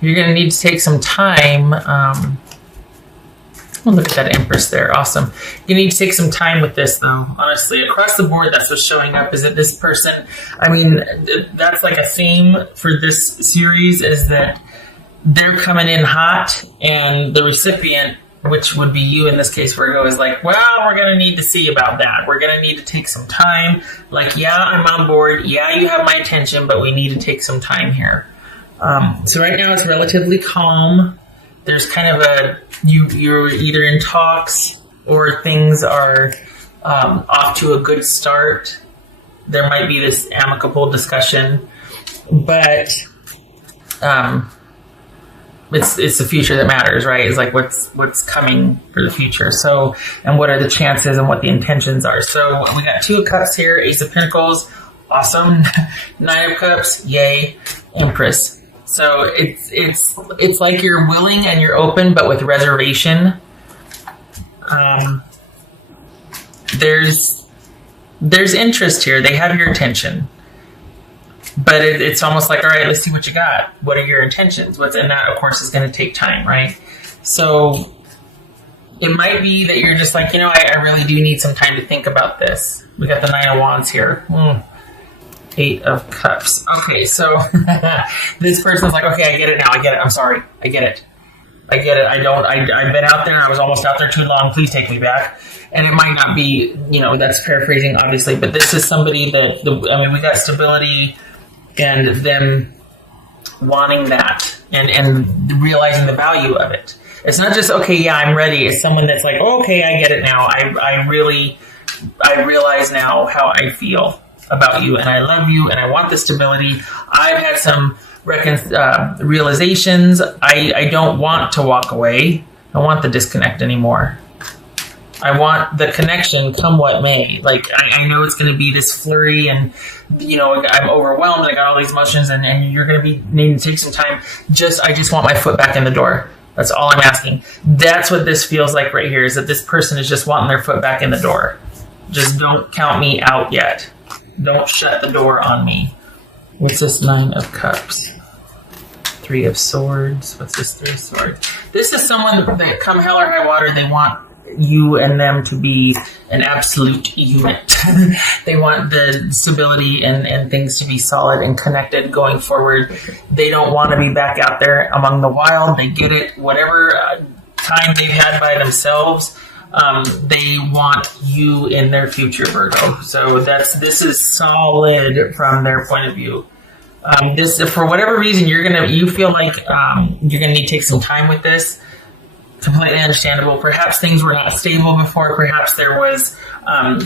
You're going to need to take some time. Oh, look at that Empress there. Awesome. You need to take some time with this, though. Honestly, across the board, that's what's showing up, is that this person, I mean, that's like a theme for this series, is that they're coming in hot, and the recipient, which would be you in this case, Virgo, is like, well, we're going to need to see about that. We're going to need to take some time. Like, yeah, I'm on board. Yeah, you have my attention, but we need to take some time here. So right now it's relatively calm. There's kind of you're either in talks or things are off to a good start. There might be this amicable discussion, but it's the future that matters, right? It's like what's coming for the future. So, and what are the chances and what the intentions are. So we got 2 of Cups here, Ace of Pentacles, awesome. 9 of Cups, yay. Empress. So it's like you're willing and you're open, but with reservation. There's interest here. They have your attention. But it's almost like, all right, let's see what you got. What are your intentions? What's in that, of course, is going to take time, right? So it might be that you're just like, I really do need some time to think about this. We got the 9 of Wands here. 8 of Cups. Okay, so this person's like, okay, I get it now. I get it. I'm sorry. I get it. I've been out there. I was almost out there too long. Please take me back. And it might not be, that's paraphrasing, obviously, but this is somebody that, we got stability and them wanting that and realizing the value of it. It's not just, okay, yeah, I'm ready. It's someone that's like, oh, okay, I get it now. I realize now how I feel about you, and I love you, and I want the stability. I've had some realizations. I don't want to walk away. I don't want the disconnect anymore. I want the connection come what may. Like, I know it's going to be this flurry and, I'm overwhelmed. I got all these emotions and you're going to be needing to take some time. I just want my foot back in the door. That's all I'm asking. That's what this feels like right here, is that this person is just wanting their foot back in the door. Just don't count me out yet. Don't shut the door on me. What's this 9 of Cups? 3 of Swords. What's this 3 of Swords? This is someone that, come hell or high water, they want you and them to be an absolute unit. They want the stability and things to be solid and connected going forward. They don't want to be back out there among the wild. They get it. Whatever time they've had by themselves, they want you in their future, Virgo. So this is solid from their point of view. This, for whatever reason, you feel like you're gonna need to take some time with this. Completely understandable. Perhaps things were not stable before. Perhaps there was,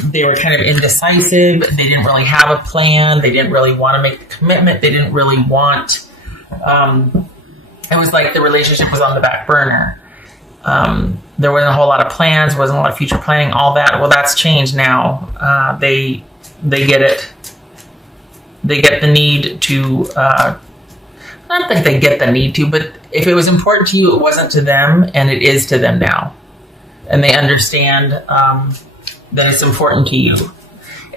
they were kind of indecisive. They didn't really have a plan. They didn't really want to make the commitment. They didn't really want, it was like the relationship was on the back burner. There wasn't a whole lot of plans, wasn't a lot of future planning, all that. Well, that's changed now. They get it. They get the need to, not that they get the need to, but if it was important to you, it wasn't to them, and it is to them now. And they understand that it's important to you.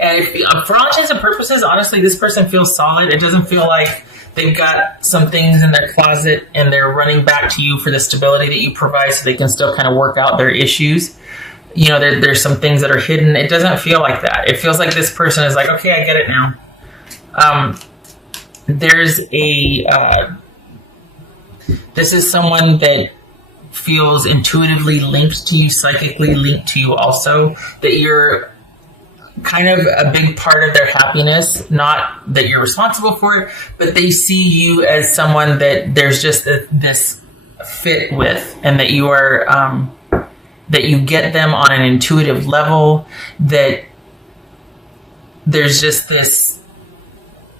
And for all intents and purposes, honestly, this person feels solid. It doesn't feel like they've got some things in their closet and they're running back to you for the stability that you provide so they can still kind of work out their issues. There's some things that are hidden. It doesn't feel like that. It feels like this person is like, okay, I get it now. This is someone that feels intuitively linked to you, psychically linked to you also, that you're kind of a big part of their happiness, not that you're responsible for it, but they see you as someone that there's just this fit with, and that you are, that you get them on an intuitive level, that there's just this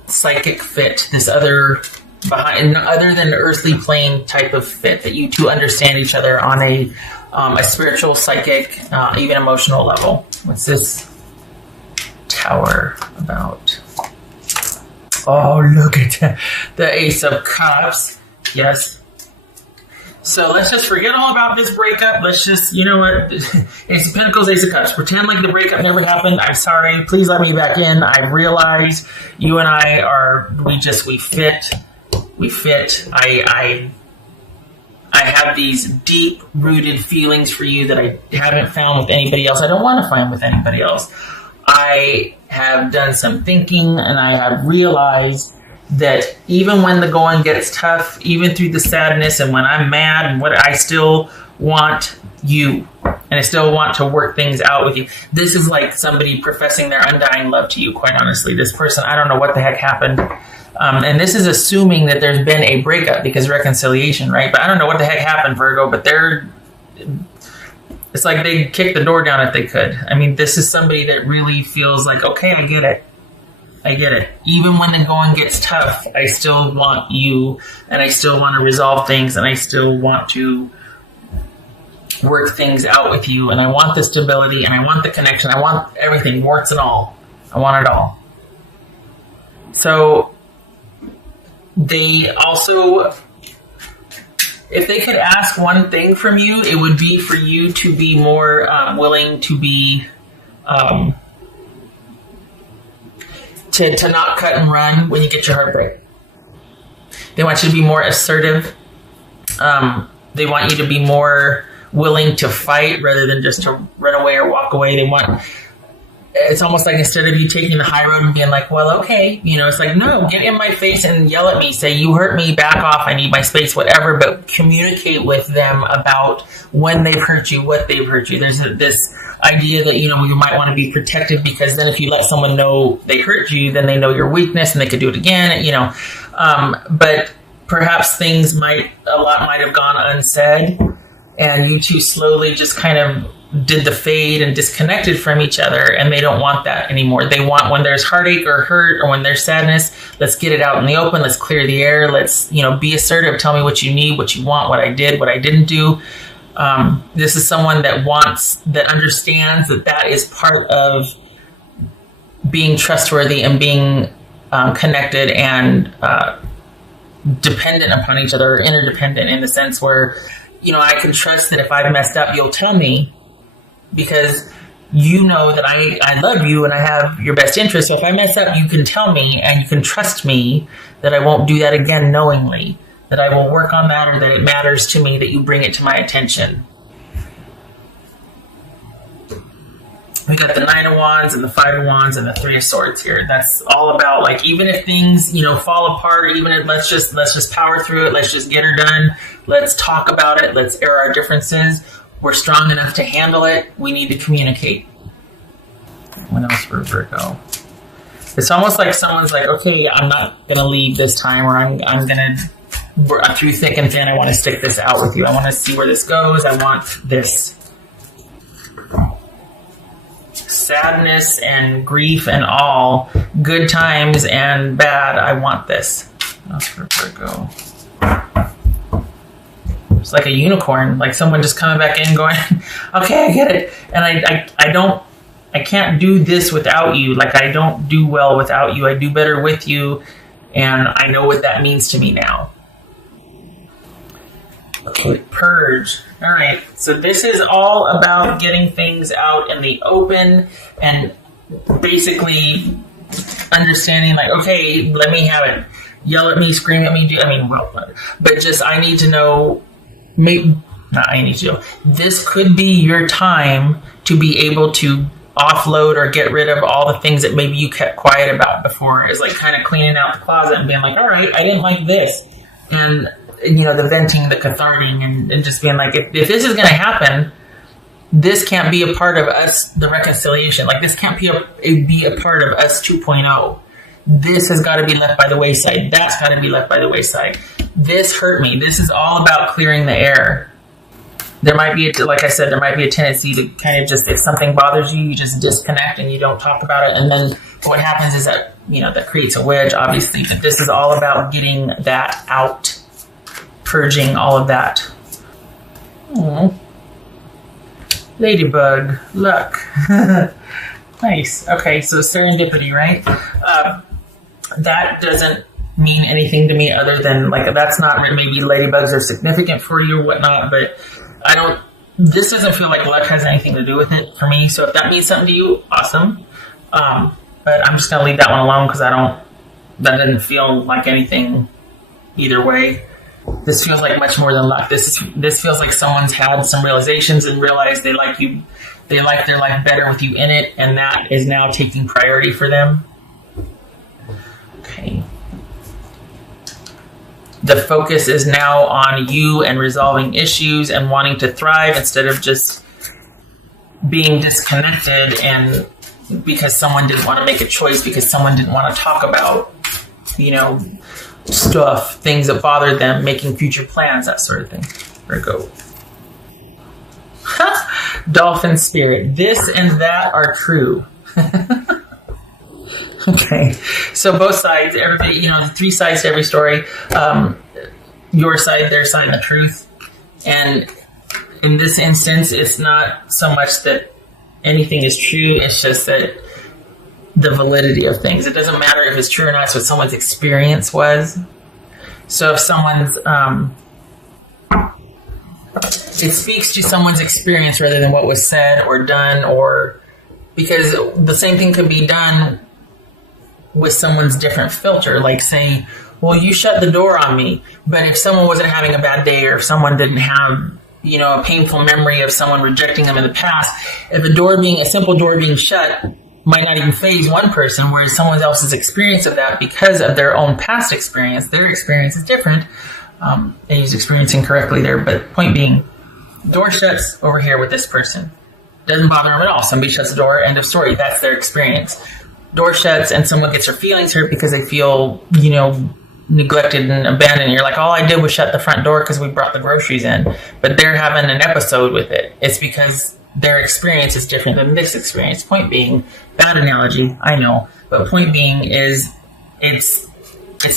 psychic fit, this other than earthly plane type of fit, that you two understand each other on a spiritual, psychic, even emotional level. What's this Tower about? Oh, look at the Ace of Cups. Yes. So let's just forget all about this breakup. Let's just, you know what? Ace of Pentacles, Ace of Cups. Pretend like the breakup never happened. I'm sorry. Please let me back in. I realize you and I we fit. We fit. I have these deep rooted feelings for you that I haven't found with anybody else. I don't want to find with anybody else. I have done some thinking, and I have realized that even when the going gets tough, even through the sadness and when I'm mad and what, I still want you, and I still want to work things out with you. This is like somebody professing their undying love to you, quite honestly. This person, I don't know what the heck happened. And this is assuming that there's been a breakup, because reconciliation, right? But I don't know what the heck happened, Virgo, but it's like they'd kick the door down if they could. I mean, this is somebody that really feels like, okay, I get it. I get it. Even when the going gets tough, I still want you, and I still want to resolve things, and I still want to work things out with you, and I want the stability, and I want the connection. I want everything, warts and all. I want it all. So they also, if they could ask one thing from you, it would be for you to be more willing to be to not cut and run when you get your heartbreak. They want you to be more assertive. They want you to be more willing to fight rather than just to run away or walk away. It's almost like instead of you taking the high road and being like, well, okay, it's like, no, get in my face and yell at me. Say, you hurt me, back off, I need my space, whatever. But communicate with them about when they've hurt you, what they've hurt you. There's this idea that, you might want to be protected, because then if you let someone know they hurt you, then they know your weakness and they could do it again, but perhaps a lot might have gone unsaid, and you two slowly just kind of did the fade and disconnected from each other, and they don't want that anymore. They want, when there's heartache or hurt or when there's sadness, let's get it out in the open, let's clear the air, let's, be assertive, tell me what you need, what you want, what I did, what I didn't do. This is someone that understands that is part of being trustworthy and being connected and dependent upon each other, or interdependent, in the sense where, I can trust that if I've messed up, you'll tell me, because you know that I love you and I have your best interest. So if I mess up, you can tell me, and you can trust me that I won't do that again knowingly, that I will work on that, or that it matters to me that you bring it to my attention. We got the Nine of Wands and the Five of Wands and the Three of Swords here. That's all about, like, even if things, fall apart, even if let's just power through it. Let's just get her done. Let's talk about it. Let's air our differences. We're strong enough to handle it. We need to communicate. What else for Virgo? It's almost like someone's like, okay, I'm not going to leave this time, or I'm going to, through thick and thin, I want to stick this out with you. I want to see where this goes. I want this. Sadness and grief and all, good times and bad, I want this. What else for Virgo? It's like a unicorn, like someone just coming back in going, okay, I get it. And I can't do this without you. Like, I don't do well without you. I do better with you. And I know what that means to me now. Okay, purge. All right. So this is all about getting things out in the open and basically understanding, like, okay, let me have it. Yell at me, scream at me. But just, I need to know. This could be your time to be able to offload or get rid of all the things that maybe you kept quiet about before. Is like kind of cleaning out the closet and being like, all right, I didn't like this. And, the venting, the catharting, and just being like, if this is going to happen, this can't be a part of us, the reconciliation. Like, this can't be a part of us 2.0. This has got to be left by the wayside. That's got to be left by the wayside. This hurt me. This is all about clearing the air. There might be, like I said, there might be a tendency to kind of just, if something bothers you, you just disconnect and you don't talk about it. And then what happens is that, that creates a wedge, obviously. But this is all about getting that out, purging all of that. Ladybug, luck. Nice. Okay, so serendipity, right? That doesn't mean anything to me other than, like, that's not, maybe ladybugs are significant for you or whatnot, but this doesn't feel like luck has anything to do with it for me. So if that means something to you, awesome. But I'm just going to leave that one alone, because that doesn't feel like anything either way. This feels like much more than luck. This feels like someone's had some realizations and realized they like you. They like their life better with you in it, and that is now taking priority for them. Okay. The focus is now on you and resolving issues and wanting to thrive instead of just being disconnected and because someone didn't want to make a choice, because someone didn't want to talk about, stuff, things that bothered them, making future plans, that sort of thing. Virgo. Dolphin spirit. This and that are true. Okay. So both sides, everybody, the three sides to every story. Your side, their side, the truth. And in this instance, it's not so much that anything is true. It's just that the validity of things. It doesn't matter if it's true or not. It's what someone's experience was. So if someone's, it speaks to someone's experience rather than what was said or done, or because the same thing could be done with someone's different filter. Like say, well, you shut the door on me. But if someone wasn't having a bad day, or if someone didn't have, a painful memory of someone rejecting them in the past, if a simple door being shut might not even faze one person, whereas someone else's experience of that, because of their own past experience, their experience is different. They use experience incorrectly there, but point being, door shuts over here with this person. Doesn't bother them at all. Somebody shuts the door, end of story. That's their experience. Door shuts and someone gets their feelings hurt because they feel, neglected and abandoned. You're like, all I did was shut the front door because we brought the groceries in. But they're having an episode with it. It's because their experience is different than this experience. Point being, bad analogy, I know. But point being is, it's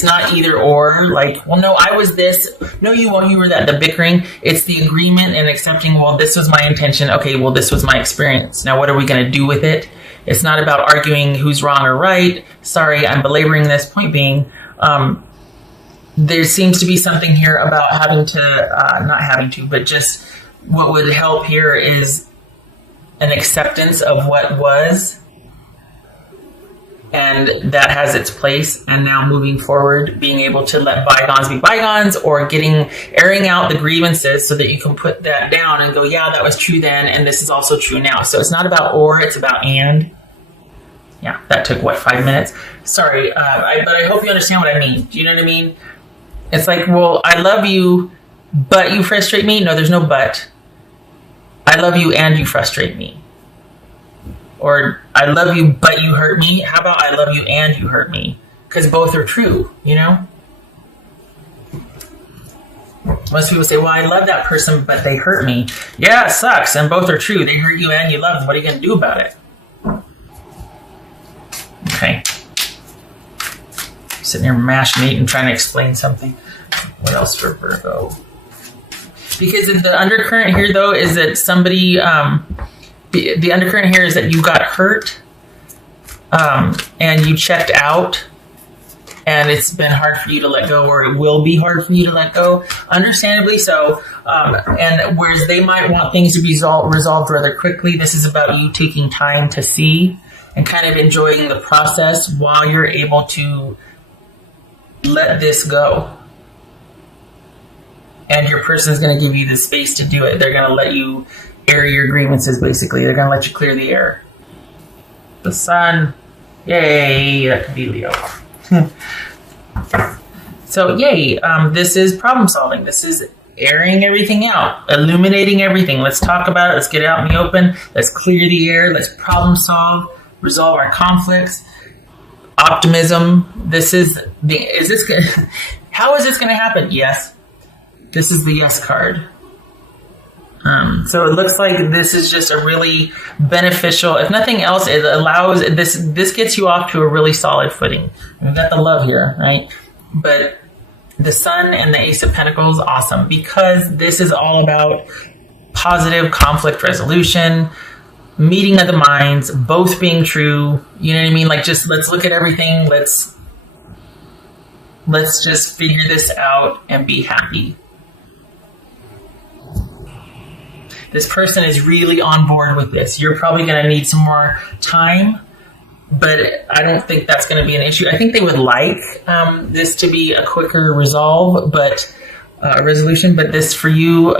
not either or, like, well, no, I was this. No, you were that. The bickering, it's the agreement and accepting, well, this was my intention. Okay, well, this was my experience. Now, what are we going to do with it? It's not about arguing who's wrong or right. Sorry, I'm belaboring this. Point being, there seems to be something here about not having to, but just what would help here is an acceptance of what was, and that has its place. And now moving forward, being able to let bygones be bygones, or airing out the grievances so that you can put that down and go, yeah, that was true then, and this is also true now. So it's not about or, it's about and. Yeah, that took, 5 minutes? Sorry, but I hope you understand what I mean. Do you know what I mean? It's like, well, I love you, but you frustrate me. No, there's no but. I love you and you frustrate me. Or I love you, but you hurt me. How about I love you and you hurt me? Because both are true, Most people say, well, I love that person, but they hurt me. Yeah, it sucks. And both are true. They hurt you and you love them. What are you going to do about it? Okay. Sitting here machinating, trying to explain something. What else for Virgo? Because the undercurrent here, though, is that somebody, the undercurrent here is that you got hurt, and you checked out, and it's been hard for you to let go, or it will be hard for you to let go, understandably so. And whereas they might want things to be resolved rather quickly, this is about you taking time to see and kind of enjoying the process while you're able to let this go. And your person's going to give you the space to do it. They're going to let you air your grievances, basically. They're going to let you clear the air. The sun. Yay, that could be Leo. So, yay, this is problem solving. This is airing everything out, illuminating everything. Let's talk about it. Let's get it out in the open. Let's clear the air. Let's problem solve, resolve our conflicts. Optimism. How is this going to happen? Yes. This is the yes card. So it looks like this is just a really beneficial, if nothing else, it allows, this gets you off to a really solid footing. We've got the love here, right? But the Sun and the Ace of Pentacles, awesome, because this is all about positive conflict resolution, meeting of the minds, both being true. You know what I mean? Like, just let's look at everything. Let's just figure this out and be happy. This person is really on board with this. You're probably going to need some more time, but I don't think that's going to be an issue. I think they would like this to be a quicker resolve, but resolution, but this for you,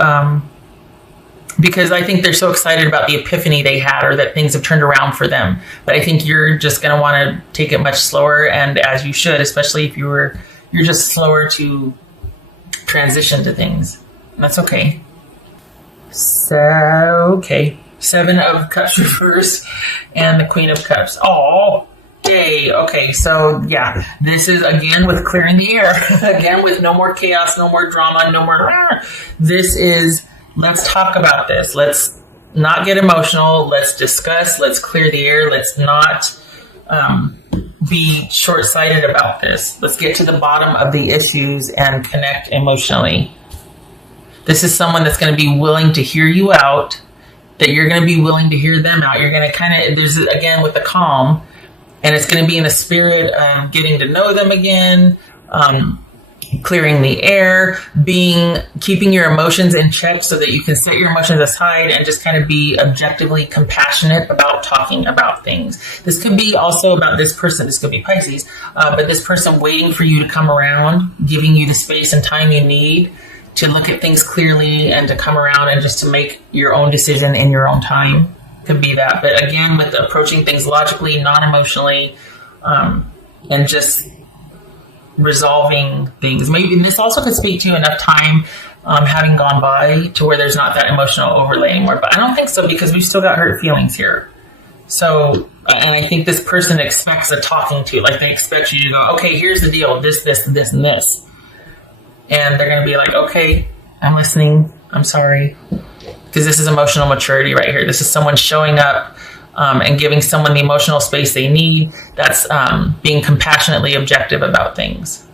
because I think they're so excited about the epiphany they had, or that things have turned around for them. But I think you're just going to want to take it much slower, and as you should, especially if you're just slower to transition to things. And that's okay. So, okay. 7 of Cups reverse and the Queen of Cups. Oh, yay. Okay, so yeah, this is again with clearing the air. Again with no more chaos, no more drama, no more. This is, let's talk about this. Let's not get emotional. Let's discuss. Let's clear the air. Let's not be short-sighted about this. Let's get to the bottom of the issues and connect emotionally. This is someone that's going to be willing to hear you out, that you're going to be willing to hear them out. You're going to kind of, there's again with the calm, and it's going to be in the spirit of getting to know them again, clearing the air, keeping your emotions in check so that you can set your emotions aside and just kind of be objectively compassionate about talking about things. This could be also about this person. This could be Pisces, but this person waiting for you to come around, giving you the space and time you need to look at things clearly and to come around and just to make your own decision in your own time. Could be that. But again, with approaching things logically, non-emotionally, and just resolving things. Maybe, and this also could speak to enough time having gone by to where there's not that emotional overlay anymore. But I don't think so, because we've still got hurt feelings here. So, and I think this person expects a talking to. Like, they expect you to go, okay, here's the deal, this, and this. And they're going to be like, okay, I'm listening. I'm sorry. Because this is emotional maturity right here. This is someone showing up and giving someone the emotional space they need. That's being compassionately objective about things.